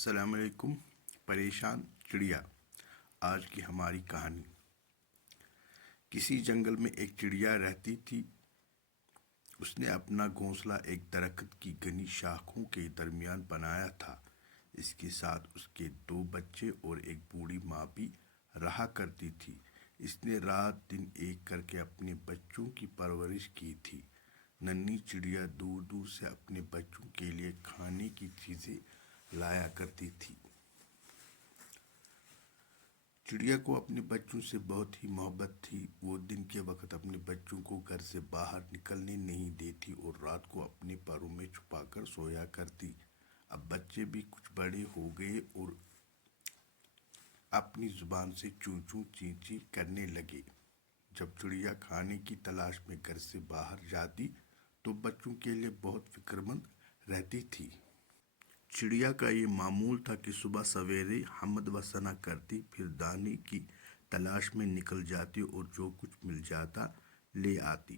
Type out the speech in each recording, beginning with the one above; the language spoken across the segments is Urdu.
السلام علیکم۔ پریشان چڑیا۔ آج کی ہماری کہانی۔ کسی جنگل میں ایک چڑیا رہتی تھی۔ اس نے اپنا گھونسلہ ایک درخت کی گھنی شاخوں کے درمیان بنایا تھا۔ اس کے ساتھ اس کے 2 بچے اور ایک بوڑھی ماں بھی رہا کرتی تھی۔ اس نے رات دن ایک کر کے اپنے بچوں کی پرورش کی تھی۔ ننھی چڑیا دور دور سے اپنے بچوں کے لیے کھانے کی چیزیں لایا کرتی تھی۔ چڑیا کو اپنے بچوں سے بہت ہی محبت تھی۔ وہ دن کے وقت اپنے بچوں کو گھر سے باہر نکلنے نہیں دیتی اور رات کو اپنے پروں میں چھپا کر سویا کرتی۔ اب بچے بھی کچھ بڑے ہو گئے اور اپنی زبان سے چوں چوں چیں چیں کرنے لگے۔ جب چڑیا کھانے کی تلاش میں گھر سے باہر جاتی تو بچوں کے لیے بہت فکر مند رہتی تھی۔ چڑیا کا یہ معمول تھا کہ صبح سویرے حمد و ثنا کرتی، پھر دانے کی تلاش میں نکل جاتی اور جو کچھ مل جاتا لے آتی۔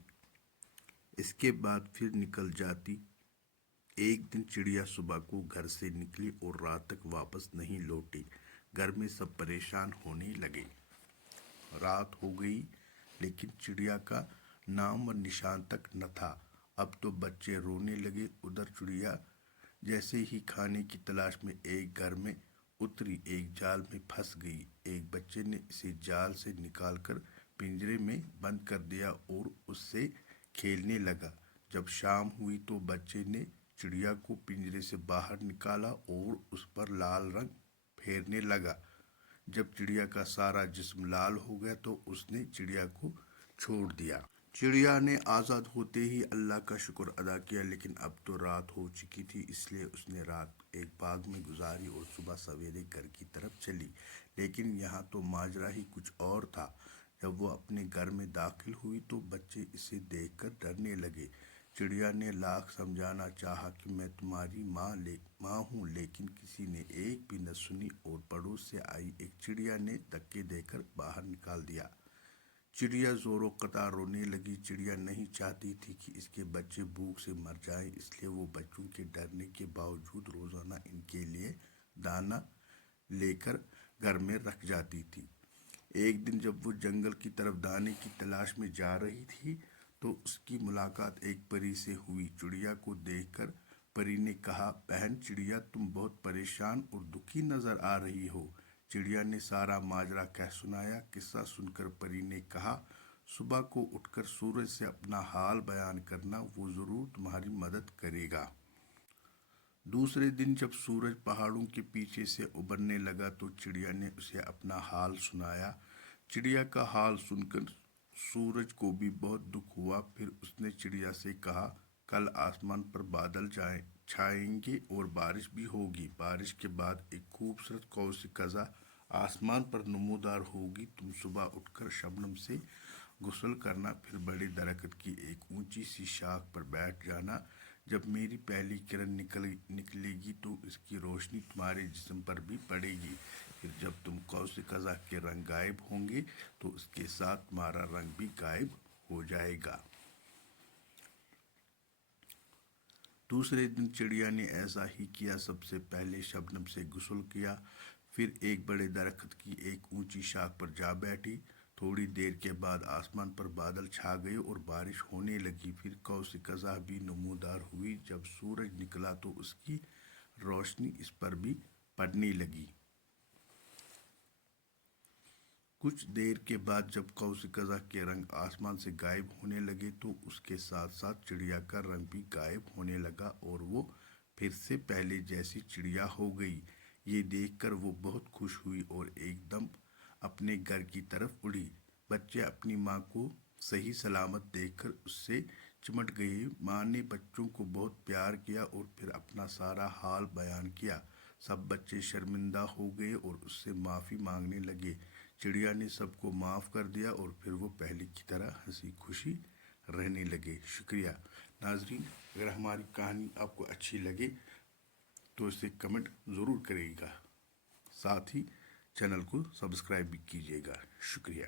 اس کے بعد پھر نکل جاتی۔ ایک دن چڑیا صبح کو گھر سے نکلی اور رات تک واپس نہیں لوٹی۔ گھر میں سب پریشان ہونے لگے۔ رات ہو گئی لیکن چڑیا کا نام و نشان تک نہ تھا۔ اب تو بچے رونے لگے۔ ادھر چڑیا جیسے ہی کھانے کی تلاش میں ایک گھر میں اتری، ایک جال میں پھنس گئی۔ ایک بچے نے اسے جال سے نکال کر پنجرے میں بند کر دیا اور اس سے کھیلنے لگا۔ جب شام ہوئی تو بچے نے چڑیا کو پنجرے سے باہر نکالا اور اس پر لال رنگ پھیرنے لگا۔ جب چڑیا کا سارا جسم لال ہو گیا تو اس نے چڑیا کو چھوڑ دیا۔ چڑیا نے آزاد ہوتے ہی اللہ کا شکر ادا کیا، لیکن اب تو رات ہو چکی تھی، اس لیے اس نے رات ایک باغ میں گزاری اور صبح سویرے گھر کی طرف چلی۔ لیکن یہاں تو ماجرا ہی کچھ اور تھا۔ جب وہ اپنے گھر میں داخل ہوئی تو بچے اسے دیکھ کر ڈرنے لگے۔ چڑیا نے لاکھ سمجھانا چاہا کہ میں تمہاری ماں ہوں، لیکن کسی نے ایک بھی نہ سنی اور پڑوس سے آئی ایک چڑیا نے دھکے دے کر باہر نکال دیا۔ چڑیا زور و قطع رونے لگی۔ چڑیا نہیں چاہتی تھی کہ اس کے بچے بھوک سے مر جائیں، اس لیے وہ بچوں کے ڈرنے کے باوجود روزانہ ان کے لیے دانہ لے کر گھر میں رکھ جاتی تھی۔ ایک دن جب وہ جنگل کی طرف دانے کی تلاش میں جا رہی تھی تو اس کی ملاقات ایک پری سے ہوئی۔ چڑیا کو دیکھ کر پری نے کہا، بہن چڑیا، تم بہت پریشان اور دکھی نظر آ رہی ہو۔ چڑیا نے سارا ماجرا کہہ سنایا۔ قصہ سن کر پری نے کہا، صبح کو اٹھ کر سورج سے اپنا حال بیان کرنا، وہ ضرور تمہاری مدد کرے گا۔ دوسرے دن جب سورج پہاڑوں کے پیچھے سے ابھرنے لگا تو چڑیا نے اسے اپنا حال سنایا۔ چڑیا کا حال سن کر سورج کو بھی بہت دکھ ہوا۔ پھر اس نے چڑیا سے کہا، کل آسمان پر بادل چھائیں گے اور بارش بھی ہوگی۔ بارش کے بعد ایک خوبصورت قوس قزح آسمان پر نمودار ہوگی۔ تم صبح اٹھ کر شبنم سے غسل کرنا، پھر بڑے درخت کی ایک اونچی سی شاخ پر بیٹھ جانا۔ جب میری پہلی کرن نکلے گی تو اس کی روشنی تمہارے جسم پر بھی پڑے گی۔ پھر جب تم قوس قزح کے رنگ غائب ہوں گے تو اس کے ساتھ تمہارا رنگ بھی غائب ہو جائے گا۔ دوسرے دن چڑیا نے ایسا ہی کیا۔ سب سے پہلے شبنم سے غسل کیا، پھر ایک بڑے درخت کی ایک اونچی شاخ پر جا بیٹھی۔ تھوڑی دیر کے بعد آسمان پر بادل چھا گئے اور بارش ہونے لگی۔ پھر قوس قزح بھی نمودار ہوئی۔ جب سورج نکلا تو اس کی روشنی اس پر بھی پڑنے لگی۔ کچھ دیر کے بعد جب قوس قزح کے رنگ آسمان سے غائب ہونے لگے تو اس کے ساتھ ساتھ چڑیا کا رنگ بھی غائب ہونے لگا اور وہ پھر سے پہلے جیسی چڑیا ہو گئی۔ یہ دیکھ کر وہ بہت خوش ہوئی اور ایک دم اپنے گھر کی طرف اڑی۔ بچے اپنی ماں کو صحیح سلامت دیکھ کر اس سے چمٹ گئے۔ ماں نے بچوں کو بہت پیار کیا اور پھر اپنا سارا حال بیان کیا۔ سب بچے شرمندہ ہو گئے اور اس سے معافی مانگنے لگے۔ چڑیا نے سب کو معاف کر دیا اور پھر وہ پہلے کی طرح ہنسی خوشی رہنے لگے۔ شکریہ ناظرین، اگر ہماری کہانی آپ کو اچھی لگے تو اسے کمنٹ ضرور کرے گا، ساتھ ہی چینل کو سبسکرائب بھی کیجیے گا۔ شکریہ۔